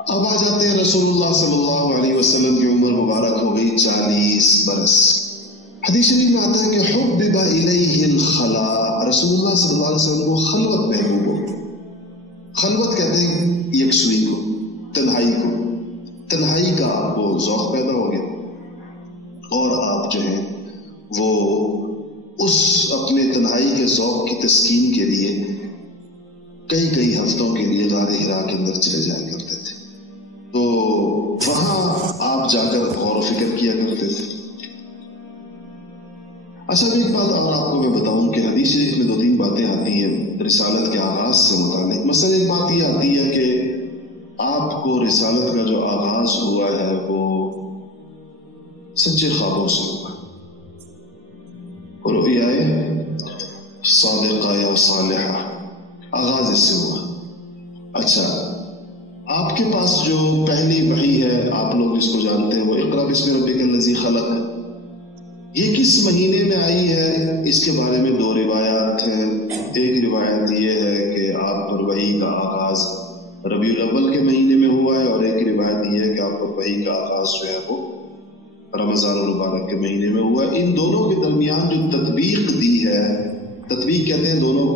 اب آ جاتے ہیں رسول اللہ صلی اللہ علیہ وسلم کی عمر مبارک ہو گئی 40 برس. حدیث شریف میں آتا ہے کہ حبب الیہ الخلاء، رسول اللہ صلی اللہ علیہ وسلم کو خلوت محبوب ہو. خلوت کہتے ہیں یکسوئی کو، تنہائی کو، تنہائی کا آپ کو ذوق پیدا ہو گیا اور آپ جو ہیں وہ اس اپنے تنہائی کے ذوق کی تسکین کے لیے کئی ہفتوں کے لیے غار حرا کے اندر چلے جایا کرتے تھے. تو وہاں آپ جا کر غور و فکر کیا کرتے تھے. اچھا ایک بات اور آپ کو میں بتاؤں کہ حدیث شریف میں 2-3 باتیں آتی ہیں رسالت کے آغاز سے متعلق. مثلا ایک بات یہ آتی ہے کہ آپ کو رسالت کا جو آغاز ہوا ہے وہ سچے خوابوں سے ہوا، رؤیائے صادقہ یا صالحہ، آغاز اس سے ہوا. اچھا آپ کے پاس جو پہلی وحی ہے آپ لوگ جس کو جانتے ہیں وہ اقرأ بسم ربک الذی خلق، یہ کس مہینے میں آئی ہے اس کے بارے میں 2 روایات ہیں. ایک روایت یہ ہے کہ آپ پر وحی کا آغاز ربیع الاول کے مہینے میں ہوا ہے، اور ایک روایت یہ ہے کہ آپ پر وحی کا آغاز جو ہے وہ رمضان المبارک کے مہینے میں ہوا ہے. ان دونوں کے درمیان جو تطبیق دی ہے، تطبیق کہتے ہیں دونوں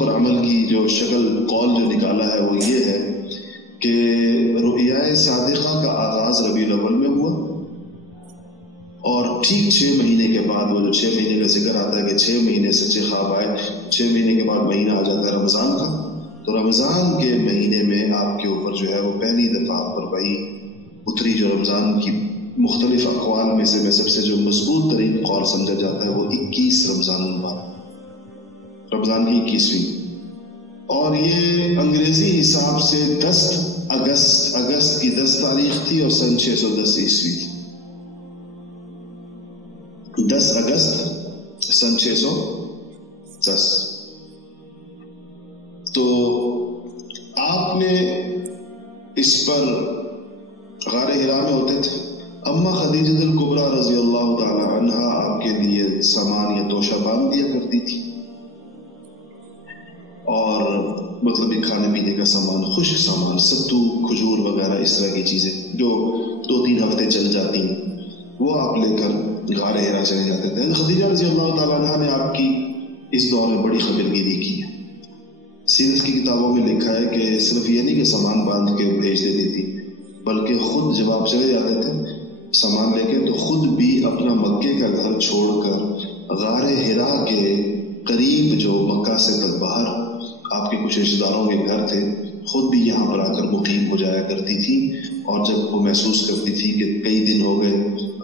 پر عمل کی جو شکل قول جو نکالا ہے وہ یہ ہے کہ رؤیائے صادقہ کا آغاز ربیع الاول میں ہوا، اور ٹھیک 6 مہینے کے بعد وہ جو 6 مہینے کا ذکر آتا ہے کہ 6 مہینے سچے خواب آئے، 6 مہینے کے بعد مہینہ آ جاتا ہے رمضان کا. تو رمضان کے مہینے میں آپ کے اوپر جو ہے وہ پہلی دفعہ پر وحی اتری، جو رمضان کی مختلف اقوال میں سے میں سب سے جو مضبوط ترین قول سمجھا جاتا ہے وہ 21 رمضان المبارک، رمضان کی 21ویں، اور یہ انگریزی حساب سے 10 اگست کی 10 تاریخ تھی اور سن 610 عیسوی تھی. 10 اگست سن 610. تو آپ نے اس پر غار حرا میں ہوتے تھے. اما خدیجہ الکبریٰ رضی اللہ تعالی عنہا آپ کے لیے سامان یا توشہ باندھ دیا کرتی تھی، اور مطلب کھانے پینے کا سامان، خشک سامان، ستو، کھجور وغیرہ اس طرح کی چیزیں جو 2-3 ہفتے چل جاتی ہیں وہ آپ لے کر غار حرا چلے جاتے تھے. خدیجہ رضی اللہ تعالیٰ عنہ نے آپ کی اس دور میں بڑی خبرگیری کی ہے. سیرت کی کتابوں میں لکھا ہے کہ صرف یہ نہیں کہ سامان باندھ کے بھیج دیتی تھی، بلکہ خود جب آپ چلے جاتے تھے سامان لے کے تو خود بھی اپنا مکے کا گھر چھوڑ کر غار حرا کے قریب جو مکہ سے باہر آپ کے کچھ رشتہ داروں کے گھر تھے خود بھی یہاں پر آ کر مقیم ہو جایا کرتی تھی. اور جب وہ محسوس کرتی تھی کہ کئی دن ہو گئے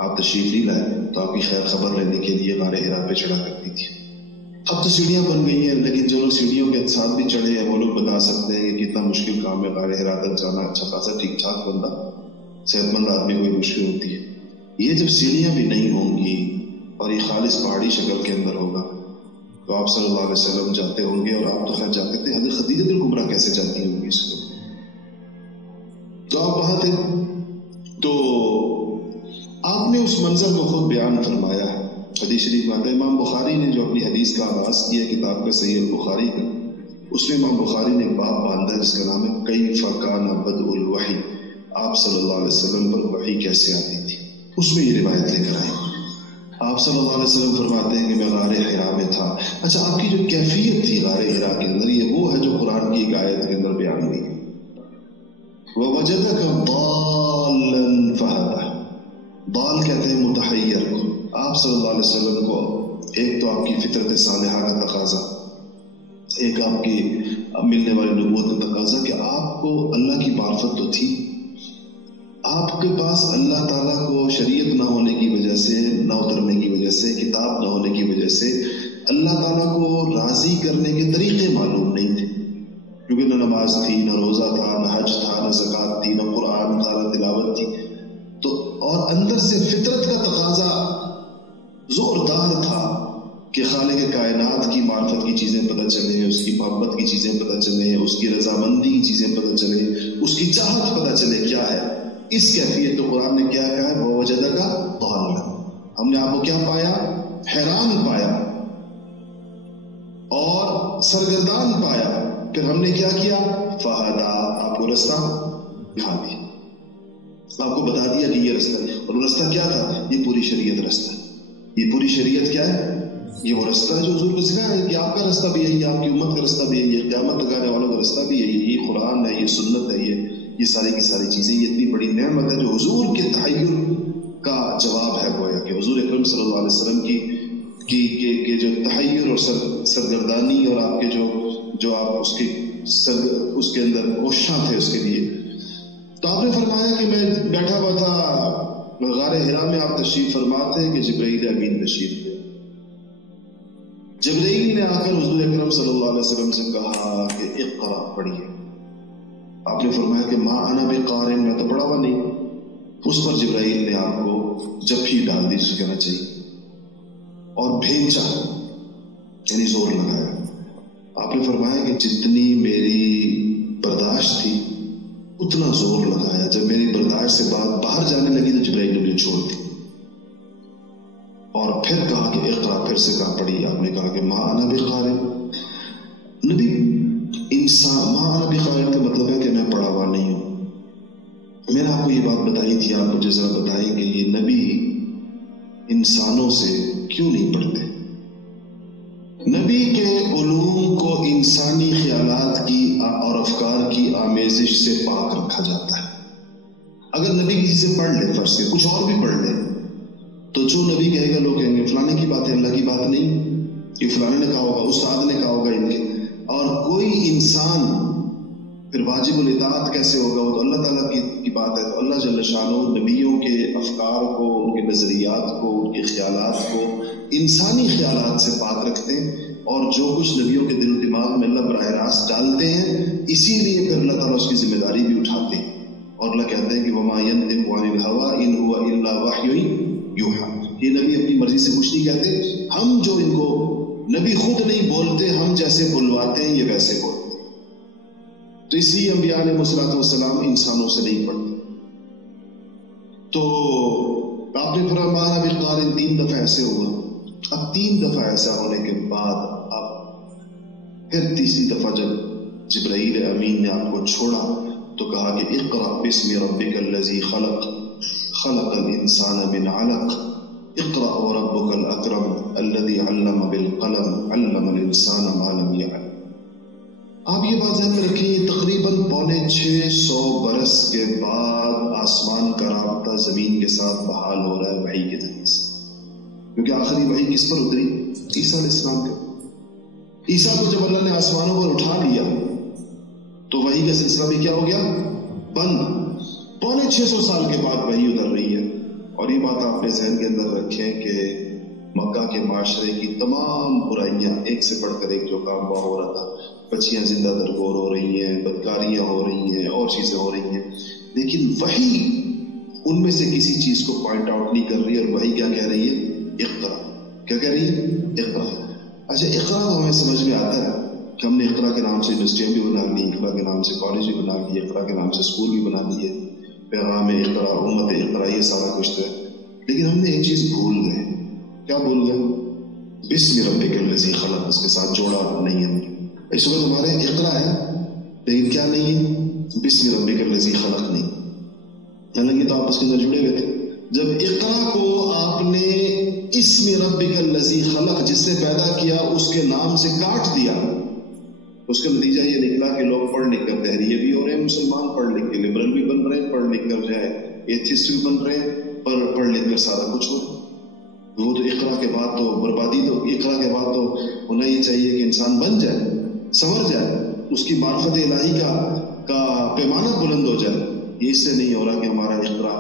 آپ تشریف نہیں لائے تو آپ کی خیر خبر لینے کے لیے غار حرا پہ چڑھا کرتی تھی. اب تو سیڑھیاں بن گئی ہیں، لیکن جو لوگ سیڑھیوں کے ساتھ بھی چڑھے ہیں وہ لوگ بتا سکتے ہیں کہ کتنا مشکل کام ہے غار حرا تک جانا. اچھا خاصا ٹھیک ٹھاک بندہ، صحت مند آدمی کو یہ مشکل ہوتی ہے. یہ جب سیڑھیاں بھی نہیں ہوں گی اور یہ خالص پہاڑی شکل کے اندر ہوگا تو آپ صلی اللہ علیہ وسلم جاتے ہوں گے، اور آپ تو خیر جاتے تھے، حضرت خدیجہ الکبریٰ کیسے جاتی ہوں گی اس کو؟ تو آپ وہاں تھے تو آپ نے اس منظر کو خود بیان فرمایا ہے. حدیث شریف میں آتا ہے، امام بخاری نے جو اپنی حدیث کا آغاز کیا کتاب کا صحیح البخاری کا، اس میں امام بخاری نے ایک باب باندھا جس کا نام ہے کیف کان بدء الوحی، آپ صلی اللہ علیہ وسلم پر وحی کیسے آتی تھی. اس میں یہ روایت لے کر آئی. آپ صلی اللہ علیہ وسلم فرماتے ہیں کہ میں غار حرا میں تھا. اچھا آپ کی جو کیفیت تھی غار حرا کے اندر یہ وہ ہے جو قرآن کی ایک آیت کے اندر بیان ہوئی ہے، وَوَجَدَكَ ضَالًّا فَهَدَى. ضال کہتے ہیں متحیر کو. آپ صلی اللہ علیہ وسلم کو ایک تو آپ کی فطرت صالحہ کا تقاضا، ایک آپ کی ملنے والی نبوت کا تقاضا کہ آپ کو اللہ کی معرفت تو تھی، آپ کے پاس اللہ تعالیٰ کو شریعت نہ ہونے کی وجہ سے، نہ اترنے کی وجہ سے، کتاب نہ ہونے کی وجہ سے اللہ تعالیٰ کو راضی کرنے کے طریقے معلوم نہیں تھے، کیونکہ نہ نماز تھی، نہ روزہ تھا، نہ حج تھا، نہ زکوٰۃ تھی، نہ قرآن تھا، نہ تلاوت تھی. تو اور اندر سے فطرت کا تقاضا زوردار تھا کہ خالق کائنات کی معرفت کی چیزیں پتہ چلیں، اس کی محبت کی چیزیں پتہ چلیں، اس کی رضامندی کی چیزیں پتہ چلیں، اس کی چاہت پتہ چلے کیا ہے. اس کیفیت تو قرآن نے کیا کہا ہے، وَوَجَدَكَ ضَالًّا. ہم نے آپ کو کیا پایا؟ حیران پایا اور سرگردان پایا، پھر ہم نے کیا کیا؟ فہدا، آپ کو رستہ دکھا دیا، آپ کو بتا دیا کہ یہ رستہ ہے. اور وہ رستہ کیا تھا؟ یہ پوری شریعت رستہ ہے. یہ پوری شریعت کیا ہے؟ یہ وہ رستہ ہے جو حضور کو سکھایا ہے کہ آپ کا رستہ بھی یہی ہے، آپ کی امت کا رستہ بھی یہی ہے، قیامت تک آنے والوں کا رستہ بھی یہی ہے. یہ قرآن ہے، یہ سنت ہے، یہ ساری کی ساری چیزیں. یہ اتنی بڑی نعمت ہے جو حضور کے تحیر کا جواب ہے. گویا کہ حضور اکرم صلی اللہ علیہ وسلم کی جو تحیر اور سرگردانی اور آپ کے جو آپ اس کے اندر کوشاں تھے اس کے لیے. تو آپ نے فرمایا کہ میں بیٹھا ہوا تھا غار حرا میں، آپ تشریف فرماتے ہیں کہ جبرائیل امین تشریف تھے. جبرائیل نے آ کر حضور اکرم صلی اللہ علیہ وسلم سے کہا کہ اقرا، پڑھیے. آپ نے فرمایا کہ ما انا بقارئ، میں تو پڑھا ہوا نہیں. اس پر جبرائیل نے آپ کو جپھی ڈال دی، جسے کہنا چاہیے، اور بھیجا، یعنی زور لگایا. آپ نے فرمایا کہ جتنی میری برداشت تھی اتنا زور لگایا. جب میری برداشت سے بات باہر جانے لگی تو جبرائیل نے مجھے چھوڑ دی اور پھر کہا کہ اقرا، پھر سے کہا پڑھی. آپ نے کہا کہ ما انا بقارئ. نبی انسان، ما انا بقارئ کا مطلب ہے کہ میں پڑھا ہوا نہیں ہوں. میں نے آپ کو یہ بات بتائی تھی، آپ مجھے ذرا بتائیں کہ یہ نبی انسانوں سے کیوں نہیں پڑھتے؟ نبی کے علوم کو انسانی خیالات کی اور افکار کی آمیزش سے پاک رکھا جاتا ہے. اگر نبی کسی سے پڑھ لے، فرض کے کچھ اور بھی پڑھ لے، تو جو نبی کہے گا لوگ کہیں گے فلانے کی بات ہے، اللہ کی بات نہیں، یہ فلانے نے کہا ہوگا، استاد نے کہا ہوگا ان کے. اور کوئی انسان پھر واجب الاطاعت کیسے ہوگا؟ وہ تو اللہ تعالیٰ کی بات ہے. تو اللہ جل شانہ نبیوں کے افکار کو، ان کے نظریات کو، ان کے خیالات کو انسانی خیالات سے پاک رکھتے ہیں. اور جو کچھ نبیوں کے دل و دماغ میں اللہ براہ راست ڈالتے ہیں، اسی لیے پھر اللہ تعالیٰ اس کی ذمہ داری بھی اٹھاتے ہیں. اور اللہ کہتے ہیں کہ وما ينطق عن الهوى ان هو الا وحی یوحى. یہ نبی اپنی مرضی سے کچھ نہیں کہتے. ہم جو ان کو، نبی خود نہیں بولتے، ہم جیسے بلواتے ہیں یہ ویسے بولتے. تو اس لیے انبیاء علیہ الصلوۃ والسلام انسانوں سے نہیں پڑھتے. تو آپ نے فرمایا بالقارئ 3 دفعہ ایسے ہوا. اب 3 دفعہ ایسا ہونے کے بعد اب پھر تیسری دفعہ جب جبرائیل امین نے آپ کو چھوڑا تو کہا کہ اقرأ باسم ربک الذی خلق، خلق الانسان من علق، اقرأ وربک الاکرم الذی علم بالقلم علم الانسان ما لم یعلم. آپ یہ بات ذہن میں رکھیں، تقریباً 650 برس کے بعد آسمان کا رابطہ زمین کے ساتھ بحال ہو رہا ہے وحی کے ذریعے سے. کیونکہ آخری وحی کس پر اتری؟ عیسیٰ علیہ السلام کے. عیسیٰ کو جب اللہ نے آسمانوں پر اٹھا لیا تو وحی کا سلسلہ بھی کیا ہو گیا؟ بند. 650 سال کے بعد وحی اتر رہی ہے. اور یہ بات آپ نے ذہن کے اندر رکھیں کہ مکہ کے معاشرے کی تمام برائیاں، ایک سے بڑھ کر ایک جو کام وہاں ہو رہا تھا، بچیاں زندہ درگور ہو رہی ہیں، بدکاریاں ہو رہی ہیں، اور چیزیں ہو رہی ہیں، لیکن وحی ان میں سے کسی چیز کو پوائنٹ آؤٹ نہیں کر رہی. اور وحی کیا کہہ رہی ہے؟ اقرا. کیا کہہ رہی ہے؟ اقرا. اچھا، اقرا تو ہمیں سمجھ میں آتا ہے کہ ہم نے اقرا کے نام سے یونیورسٹیاں بھی بنا لی، اقرا کے نام سے کالج بھی بنا لیے، اقرا کے نام سے اسکول بھی بنا لیے، پیغام اقرا، امت اقرا، یہ سارا کچھ تو ہے. لیکن ہم نے ایک چیز بھول گئے. کیا بھول گئے؟ بسم ربک الذی خلق، اس کے ساتھ جوڑا نہیں ہے. اس وقت ہمارے اقرا ہے لیکن کیا نہیں ہے؟ بسم ربک الذی خلق نہیں. حالانکہ تو آپ اس کے اندر جڑے ہوئے تھے. جب اقرا کو آپ نے اسم ربک الذی خلق، جس سے پیدا کیا، اس کے نام سے کاٹ دیا، اس کا نتیجہ یہ نکلا کہ لوگ پڑھ لکھ کر دہریے بھی ہو رہے ہیں، مسلمان پڑھ لکھ کے لبرل بھی بن رہے ہیں، پڑھ لکھ کر جو ہے ایتھسٹ بھی بن رہے ہیں، پر پڑھ لکھ کر سارا کچھ ہو. وہ تو اقرا کے بعد تو بربادی، تو اقرا کے بعد تو ہونا ہی چاہیے کہ انسان بن جائے، سنور جائے، اس کی معرفت الہی کا پیمانہ بلند ہو جائے. یہ اس سے نہیں ہو رہا کہ ہمارا اقرا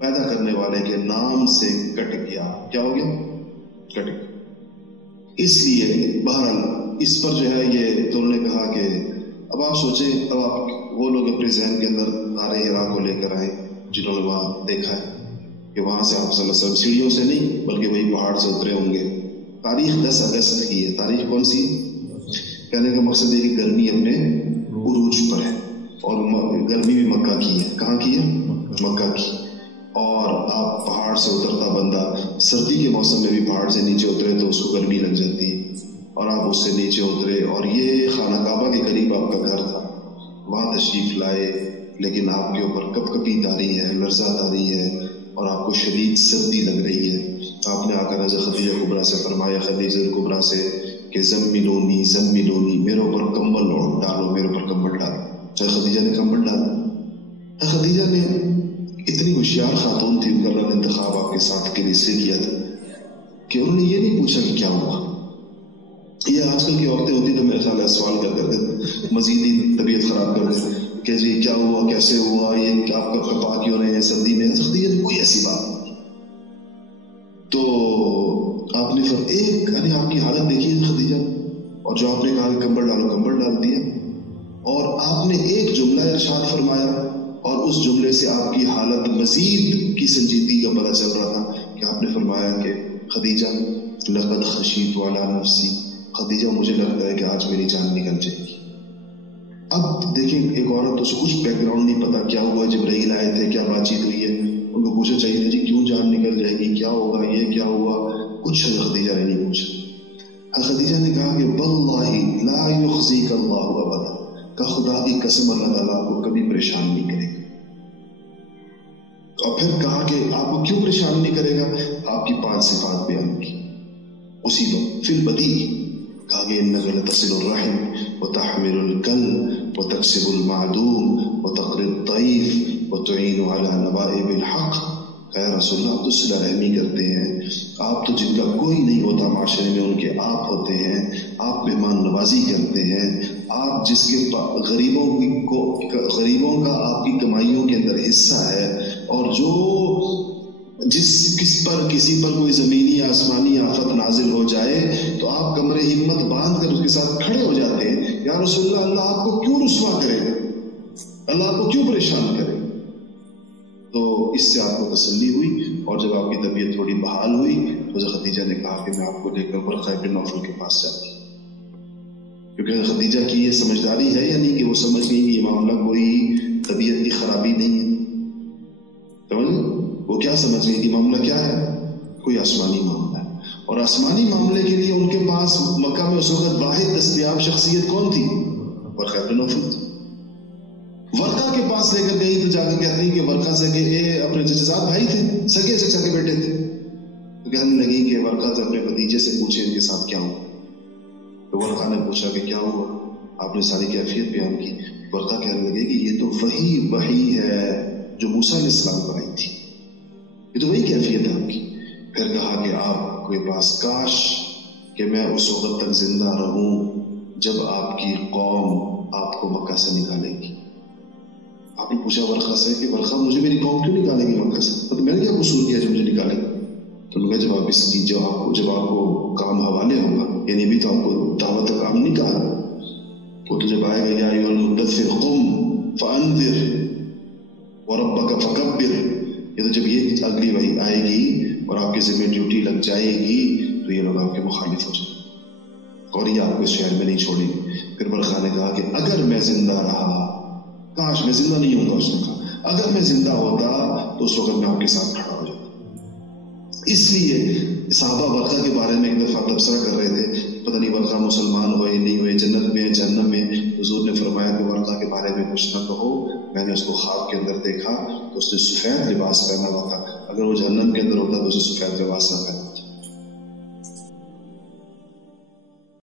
پیدا کرنے والے کے نام سے کٹ گیا. کیا ہو گیا؟ کٹ گیا. اس لیے بہرحال اس پر جو ہے یہ تو انہوں نے کہا کہ اب آپ سوچیں، اب آپ وہ لوگ اپنے ذہن کے اندر غار حرا کو لے کر آئے جنہوں نے وہاں دیکھا ہے کہ وہاں سے آپ صلی اللہ علیہ وسلم سیڑھیوں سے نہیں بلکہ وہی پہاڑ سے اترے ہوں گے. تاریخ 10 اگست کی ہے. تاریخ کون سی؟ کہنے کا مقصد ہے کہ گرمی اپنے عروج پر ہے، اور گرمی بھی مکہ کی ہے. کہاں کی ہے؟ مکہ کی. اور آپ پہاڑ سے اترتا بندہ سردی کے موسم میں بھی پہاڑ سے نیچے اترے تو اس کو گرمی لگ جاتی ہے. اور آپ اس سے نیچے اترے اور یہ خانہ کعبہ کے قریب آپ کا گھر تھا، وہاں تشریف لائے، لیکن آپ کے اوپر کپ کپی تاری ہے، لرزہ تاری ہے اور آپ کو شدید سردی لگ رہی ہے. آپ نے آ کر حضرت خدیجہ کبریٰ سے فرمایا، خدیجہ کبریٰ سے کہ زملونی زملونی، میرے اوپر کمبل ڈالو، میرے اوپر کمبل ڈالو. چاہے خدیجہ نے کمبل ڈالا. خدیجہ نے اتنی ہوشیار خاتون تھی، ان کا اللہ نے انتخاب آپ کے ساتھ کے لیے اس لیے کیا تھا کہ انہوں نے یہ نہیں پوچھا کہ کیا ہوا. یہ آج کل کی عورتیں ہوتی تو میرے خیال ہے سوال کر دیتے، مزید ہی طبیعت خراب کر دیتے کہ جی کیا ہوا، کیسے ہوا، یہ آپ کا کپا کیوں رہے ہیں سردی میں. خدیجہ نے کوئی ایسی بات نہیں. تو آپ نے پھر یعنی آپ کی حالت دیکھیے خدیجہ، اور جو آپ نے کہا کہ کمبل ڈالو، کمبل ڈال دیا، اور آپ نے ایک جملہ ارشاد فرمایا اور اس جملے سے آپ کی حالت مزید کی سنجیدگی کا پتہ چل رہا تھا کہ آپ نے فرمایا کہ خدیجہ لقد خشیت علی نفسی، خدیجہ مجھے لگتا ہے کہ آج میری جان نکل جائے گی. اب دیکھیں ایک عورت، اس کو کچھ بیک گراؤنڈ نہیں پتا کیا ہوا، جبرائیل آئے تھے، کیا بات چیت ہوئی ہے، ان کو پوچھنا چاہیے تھا جی کیوں جان نکل جائے گی، کیا ہوگا، یہ کیا ہوا، کچھ خدیجہ نے نہیں پوچھا. خدیجہ نے کہا کہ واللہ لا یخزیک اللہ ابدا، کہ خدا کی قسم اللہ تعالیٰ آپ کو کبھی پریشان نہیں کرے گا. اور پھر کہا کہ آپ کو کیوں پریشان نہیں کرے گا، آپ کی 5 صفات بیان کی اسی وقت. فی البدیع کہا کہ انک لتصل الرحم وتحمل الکل وتکسب المعدوم وتقری الضیف وتعین علی نوائب الحق. کہ رسول اللہ آپ تو صلہ رحمی کرتے ہیں، آپ تو جن کا کوئی نہیں ہوتا معاشرے میں ان کے آپ ہوتے ہیں، آپ مہمان نوازی کرتے ہیں، آپ جس کے غریبوں کا آپ کی کمائیوں کے اندر حصہ ہے، اور جو کسی پر کوئی زمینی یا آسمانی آفت نازل ہو جائے تو آپ کمر ہمت باندھ کر اس کے ساتھ کھڑے ہو جاتے ہیں. یا رسول اللہ اللہ آپ کو کیوں رسوا کرے گا، اللہ آپ کو کیوں پریشان کرے. تو اس سے آپ کو تسلی ہوئی، اور جب آپ کی طبیعت تھوڑی بحال ہوئی تو حضرت خدیجہ نے کہا کہ میں آپ کو لے کر ورقہ بن نوفل کے پاس جاتی. کیونکہ خدیجہ کی یہ سمجھداری ہے یا نہیں کہ وہ سمجھ گئی کہ یہ معاملہ کوئی طبیعت کی خرابی نہیں ہے. وہ کیا سمجھ گئی کہ معاملہ کیا ہے، کوئی آسمانی معاملہ ہے. اور آسمانی معاملے کے لیے ان کے پاس مکہ میں اس وقت واحد دستیاب شخصیت کون تھی، ورقہ بن نوفل تھی. ورقہ کے پاس لے کر گئی تو جا کر کہتی کہ ورقہ سے کہ اپنے چچا بھائی تھے، سگے چچا کے بیٹے تھے، تو کہنے لگی کہ ورقہ سے اپنے بھتیجے سے پوچھے ان کے ساتھ کیا ہوا. تو ورقہ نے پوچھا کہ کیا ہوا، آپ نے ساری کیفیت بیان کی. ورقہ کہنے لگے کہ یہ تو وہی ہے جو موسیٰ علیہ السلام پر آئی تھی، یہ تو وہی کیفیت ہے آپ کی. پھر کہا کہ آپ کے پاس کاش کہ میں اس وقت تک زندہ رہوں جب آپ کی قوم آپ کو مکہ سے نکالے گی. آپ نے پوچھا ورقہ سے کہ ورقہ مجھے میری قوم کیوں نکالے گی مکہ سے، تو میں نے کیا قصور کیا جو مجھے نکالے گی. تو انہوں نے جب آپ اس کی جب آپ کو کام حوالے ہوگا، یعنی بھی تو آپ کو دعوت کا کام نہیں کہا، وہ تو جب آئے گا یا ایھا المدثر قم فانذر وربک فکبر، یہ تو جب یہ اگلی وحی آئے گی اور آپ کے ذمہ ڈیوٹی لگ جائے گی تو یہ لوگ آپ کے مخالف ہو جائیں اور یہ آپ کو اس شہر میں نہیں چھوڑیں گے. پھر ورقہ نے کہا کہ اگر میں زندہ رہا، کاش میں زندہ نہیں ہوتا، اس نے کہا اگر میں زندہ ہوتا تو اس وقت میں آپ کے ساتھ کھڑا ہو جاتا. اس لیے صحابہ ورقہ کے بارے میں ایک دفعہ تبصرہ کر رہے تھے، پتہ نہیں ورقہ مسلمان ہوئے نہیں ہوئے، جنت میں جہنم میں. حضور نے فرمایا کہ ورقہ کے بارے میں کچھ نہ کہو، میں نے اس کو خواب کے اندر دیکھا تو اس نے سفید لباس پہنا ہوا تھا، اگر وہ جہنم کے اندر ہوتا تو اسے سفید لباس نہ پہنا.